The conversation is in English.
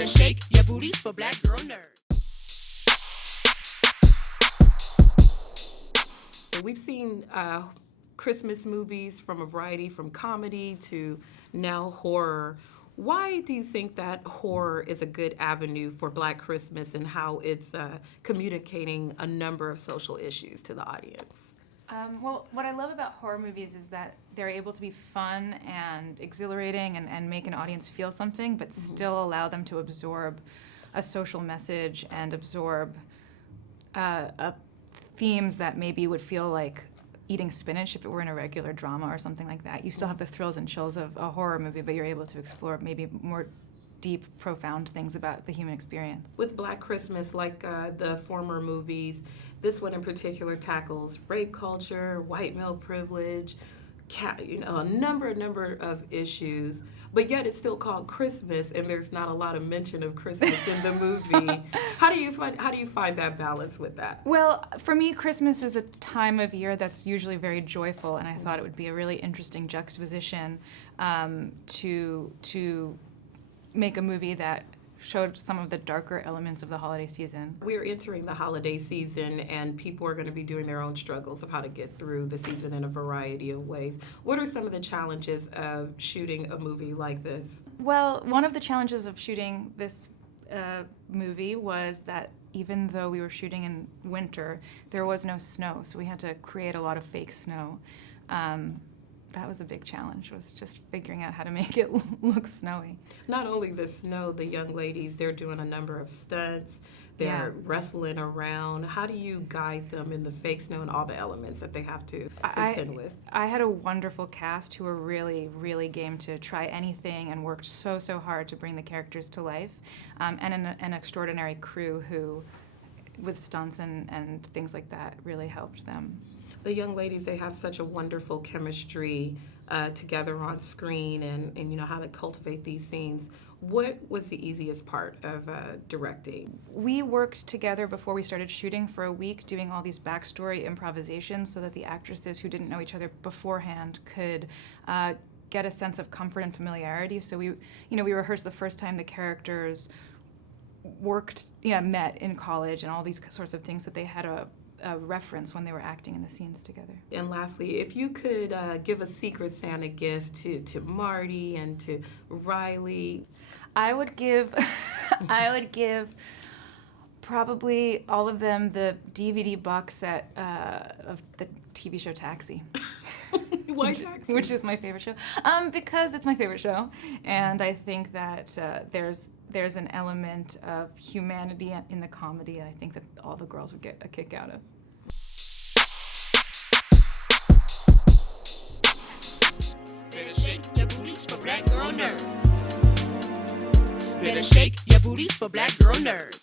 Better shake your booties for black girl nerds. We've seen Christmas movies from a variety, from comedy to now horror. Why do you think that horror is a good avenue for Black Christmas and how it's communicating a number of social issues to the audience? Well, what I love about horror movies is that they're able to be fun and exhilarating and make an audience feel something, but still allow them to absorb a social message and absorb themes that maybe would feel like eating spinach if it were in a regular drama or something like that. You still have the thrills and chills of a horror movie, but you're able to explore maybe more deep, profound things about the human experience. With Black Christmas, like the former movies, this one in particular tackles rape culture, white male privilege, a number of issues, but yet it's still called Christmas, and there's not a lot of mention of Christmas in the movie. How do you find that balance with that? Well, for me, Christmas is a time of year that's usually very joyful, and I thought it would be a really interesting juxtaposition to make a movie that showed some of the darker elements of the holiday season. We're entering the holiday season, and people are going to be doing their own struggles of how to get through the season in a variety of ways. What are some of the challenges of shooting a movie like this? Well, one of the challenges of shooting this movie was that even though we were shooting in winter, there was no snow, so we had to create a lot of fake snow. That was a big challenge, was just figuring out how to make it look snowy. Not only the snow, the young ladies, they're doing a number of stunts, they're wrestling around. How do you guide them in the fake snow and all the elements that they have to contend with? I had a wonderful cast who were really, really game to try anything and worked so hard to bring the characters to life, and an extraordinary crew who, with stunts and things like that, really helped them. The young ladies, they have such a wonderful chemistry together on screen, and you know how to cultivate these scenes. What was the easiest part of directing? We worked together before we started shooting for a week, doing all these backstory improvisations so that the actresses who didn't know each other beforehand could get a sense of comfort and familiarity. So we rehearsed the first time the characters met in college and all these sorts of things, that they had a reference when they were acting in the scenes together. And lastly, if you could give a Secret Santa gift to Marty and to Riley, I would give probably all of them the DVD box set of the TV show Taxi. Why Taxi? Which is my favorite show. Because it's my favorite show, and I think that there's an element of humanity in the comedy, and I think that all the girls would get a kick out of. Better shake your booties for black girl nerds. Better shake your booties for black girl nerds.